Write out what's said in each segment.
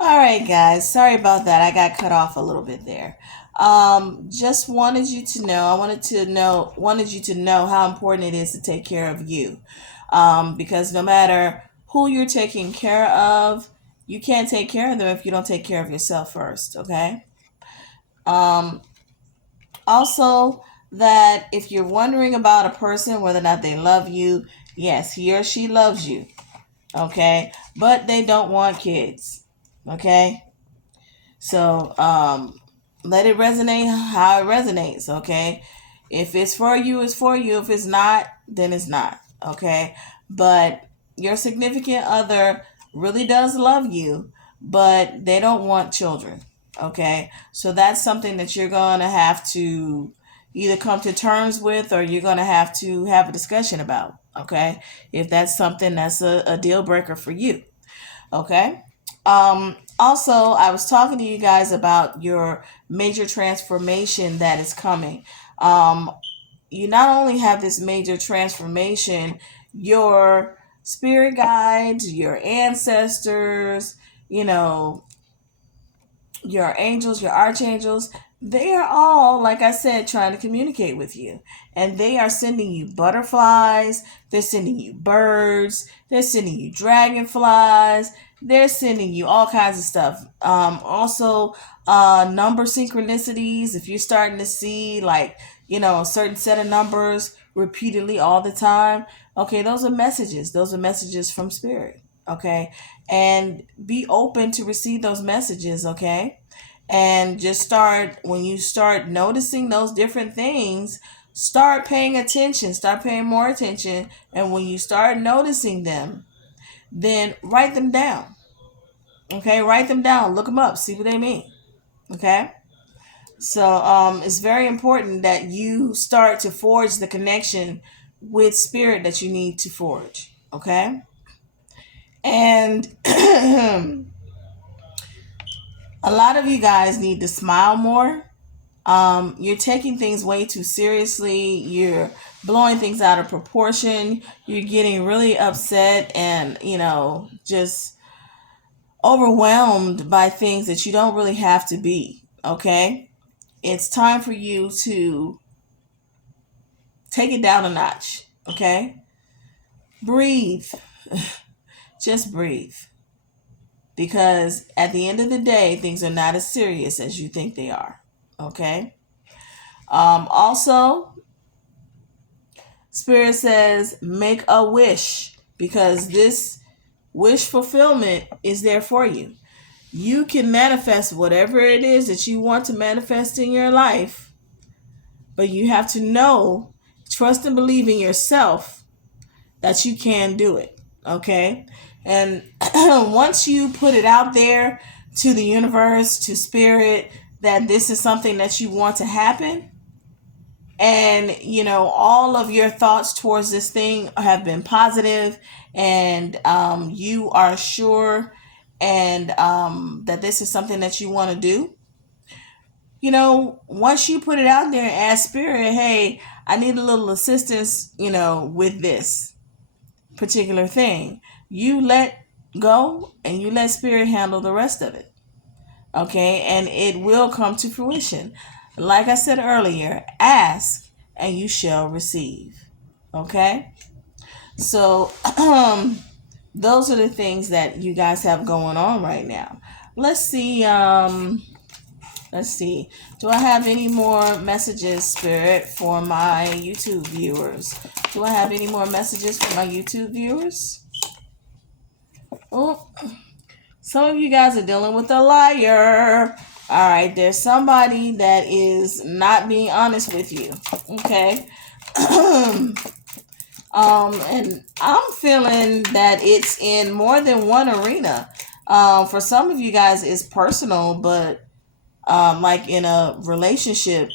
All right, guys. Sorry about that. I got cut off a little bit there. Just wanted you to know. Wanted you to know how important it is to take care of you. Because no matter who you're taking care of, you can't take care of them if you don't take care of yourself first. Okay. Um, Also, that if you're wondering about a person, whether or not they love you, yes, he or she loves you. Okay, but they don't want kids. Okay. So let it resonate how it resonates, okay? If it's for you, it's for you. If it's not, then it's not, okay? But your significant other really does love you, but they don't want children, okay? So that's something that you're going to have to either come to terms with, or you're going to have a discussion about, okay? If that's something that's a deal breaker for you. Okay. Also, I was talking to you guys about your major transformation that is coming. Um, you not only have this major transformation, your spirit guides, your ancestors, you know, your angels, your archangels, they are all, like I said, trying to communicate with you. And they are sending you butterflies, they're sending you birds, they're sending you dragonflies, they're sending you all kinds of stuff. Also, number synchronicities, if you're starting to see like, a certain set of numbers repeatedly all the time, okay, those are messages. Those are messages from spirit. Okay, and be open to receive those messages, okay? And just start, when you start noticing those different things, start paying attention, start paying more attention. And when you start noticing them, then write them down, okay? Write them down, look them up, see what they mean, okay? So it's very important that you start to forge the connection with spirit that you need to forge, okay? And a lot of you guys need to smile more. You're taking things way too seriously. You're blowing things out of proportion. You're getting really upset and, just overwhelmed by things that you don't really have to be. Okay? It's time for you to take it down a notch. Okay? Breathe. Just breathe. Because at the end of the day, things are not as serious as you think they are. Okay? Also, Spirit says make a wish, because this wish fulfillment is there for you. You can manifest whatever it is that you want to manifest in your life, but you have to know, trust and believe in yourself that you can do it. Okay? And once you put it out there to the universe, to spirit, that this is something that you want to happen, and all of your thoughts towards this thing have been positive, and you are sure, and that this is something that you want to do, once you put it out there and ask spirit, hey, I need a little assistance, with this particular thing, you let go and you let spirit handle the rest of it. Okay, and it will come to fruition. Like I said earlier, ask and you shall receive. Okay, so those are the things that you guys have going on right now. Let's see. Let's see. Do I have any more messages, Spirit, for my YouTube viewers? Do I have any more messages for my YouTube viewers? Oh, some of you guys are dealing with a liar. All right, there's somebody that is not being honest with you. Okay. And I'm feeling that it's in more than one arena. For some of you guys, it's personal, but like in a relationship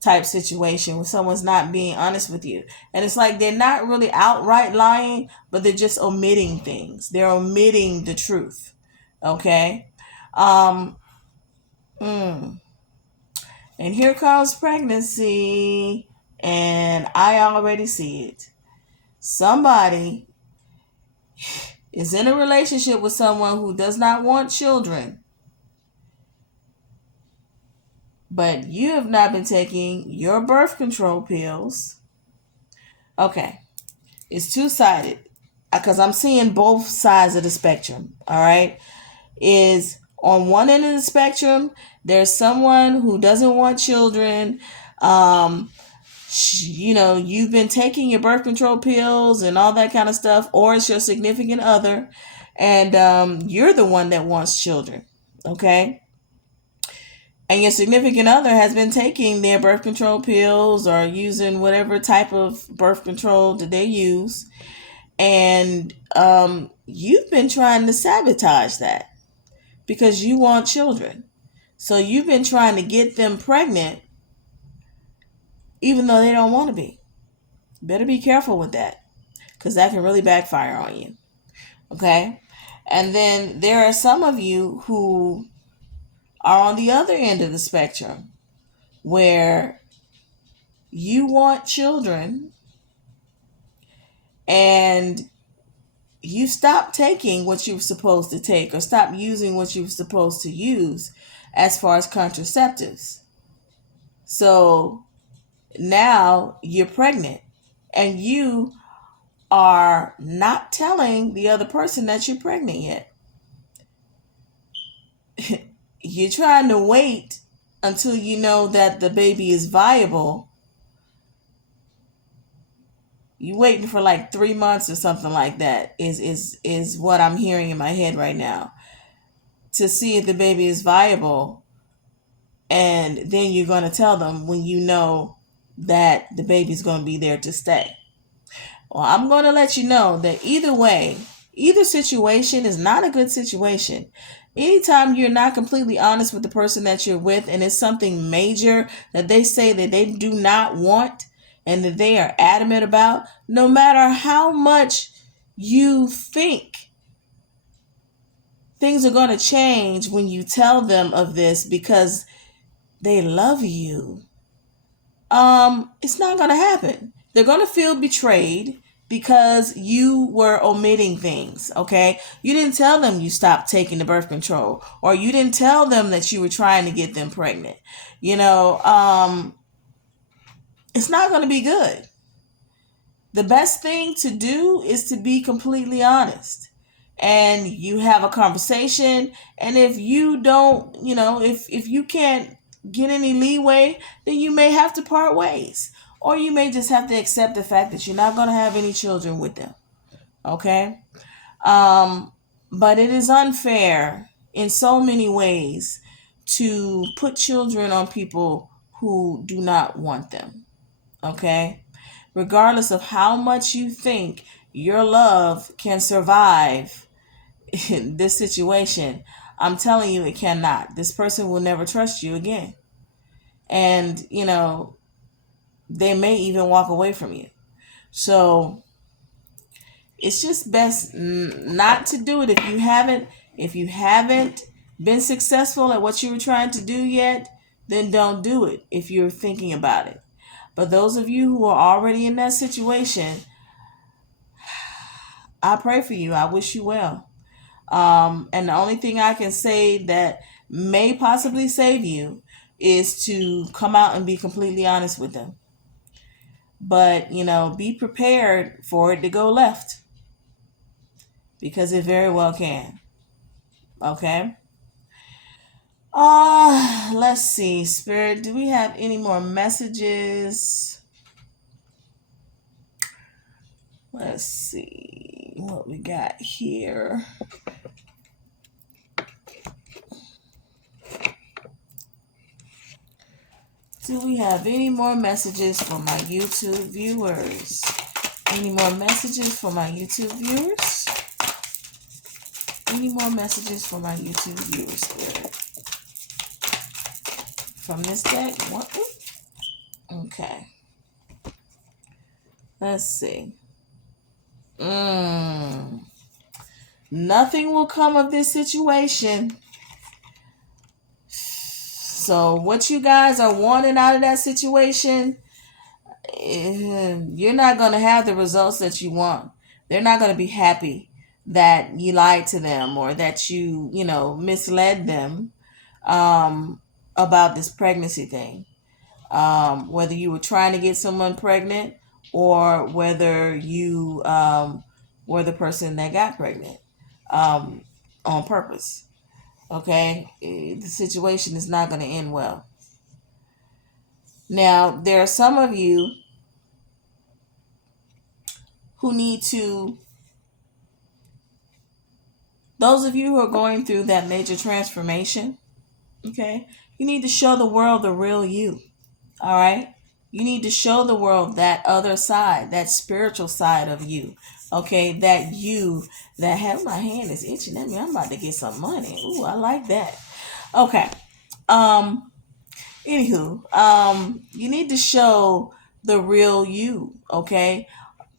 type situation where someone's not being honest with you. And it's like they're not really outright lying, but they're just omitting things. They're omitting the truth. Okay. Um, mm. And here comes pregnancy. And I already see it. Somebody is in a relationship with someone who does not want children, but you have not been taking your birth control pills. Okay, it's two-sided because I'm seeing both sides of the spectrum. All right, is on one end of the spectrum, there's someone who doesn't want children. You've been taking your birth control pills and all that kind of stuff, or it's your significant other, and you're the one that wants children. Okay, and your significant other has been taking their birth control pills or using whatever type of birth control that they use, and you've been trying to sabotage that because you want children. So you've been trying to get them pregnant even though they don't want to be. Better be careful with that because that can really backfire on you. Okay? And then there are some of you who are on the other end of the spectrum where you want children and you stop taking what you were supposed to take or stop using what you were supposed to use as far as contraceptives. So now you're pregnant and you are not telling the other person that you're pregnant yet. You're trying to wait until you know that the baby is viable. You waiting for like 3 months or something like that is what I'm hearing in my head right now to see if the baby is viable, and then you're going to tell them when you know that the baby's going to be there to stay. Well, I'm going to let you know that either way, either situation is not a good situation. Anytime you're not completely honest with the person that you're with and it's something major that they say that they do not want and that they are adamant about, no matter how much you think things are going to change when you tell them of this because they love you, it's not going to happen. They're going to feel betrayed because you were omitting things, okay? You didn't tell them you stopped taking the birth control, or you didn't tell them that you were trying to get them pregnant. It's not going to be good. The best thing to do is to be completely honest. And you have a conversation, and if you don't, if you can't get any leeway, then you may have to part ways. Or you may just have to accept the fact that you're not going to have any children with them. Okay? But it is unfair in so many ways to put children on people who do not want them. Okay? Regardless of how much you think your love can survive in this situation, I'm telling you it cannot. This person will never trust you again. And, they may even walk away from you. So it's just best not to do it if you haven't been successful at what you were trying to do yet, then don't do it if you're thinking about it. But those of you who are already in that situation, I pray for you. I wish you well. And the only thing I can say that may possibly save you is to come out and be completely honest with them. But, be prepared for it to go left because it very well can. Okay? Let's see. Spirit, do we have any more messages? Let's see what we got here. Do we have any more messages for my YouTube viewers? Any more messages for my YouTube viewers? Any more messages for my YouTube viewers, Spirit? From this deck? What? Okay. Let's see. Nothing will come of this situation. So what you guys are wanting out of that situation, you're not going to have the results that you want. They're not going to be happy that you lied to them, or that you know, misled them about this pregnancy thing. Whether you were trying to get someone pregnant, or whether you were the person that got pregnant um, on purpose. Okay, the situation is not going to end well. Now, there are some of you who need to, those of you who are going through that major transformation, okay, you need to show the world the real you. All right. You need to show the world that other side, that spiritual side of you. Okay. That you that have, my hand is itching at me. I'm about to get some money. Ooh, I like that. Okay. Um, you need to show the real you. Okay.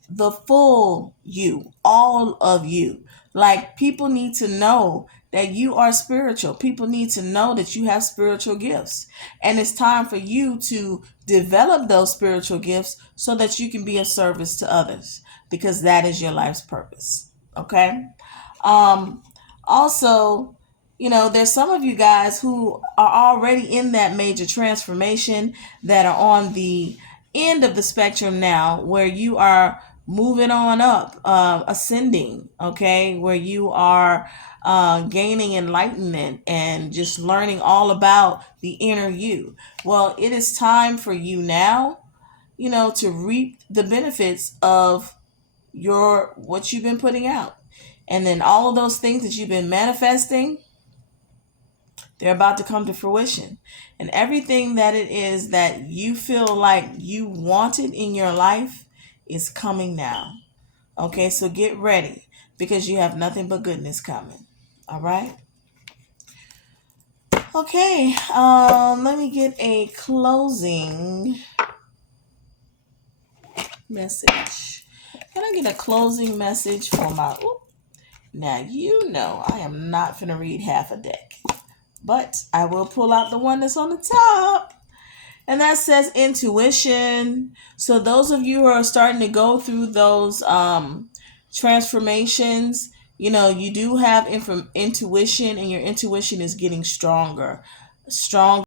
The full you, all of you. Like, people need to know that you are spiritual. People need to know that you have spiritual gifts. And it's time for you to develop those spiritual gifts so that you can be of service to others, because that is your life's purpose. Okay? Um, Also, there's some of you guys who are already in that major transformation, that are on the end of the spectrum now, where you are moving on up, ascending, okay, where you are gaining enlightenment and just learning all about the inner you. Well, it is time for you now, to reap the benefits of your what you've been putting out. And then all of those things that you've been manifesting, they're about to come to fruition. And everything that it is that you feel like you wanted in your life is coming now. Okay, so get ready, because you have nothing but goodness coming. All right. Okay, let me get a closing message. Can I get a closing message for my... Ooh, now, I am not going to read half a deck, but I will pull out the one that's on the top. And that says intuition. So those of you who are starting to go through those transformations, you do have intuition, and your intuition is getting stronger.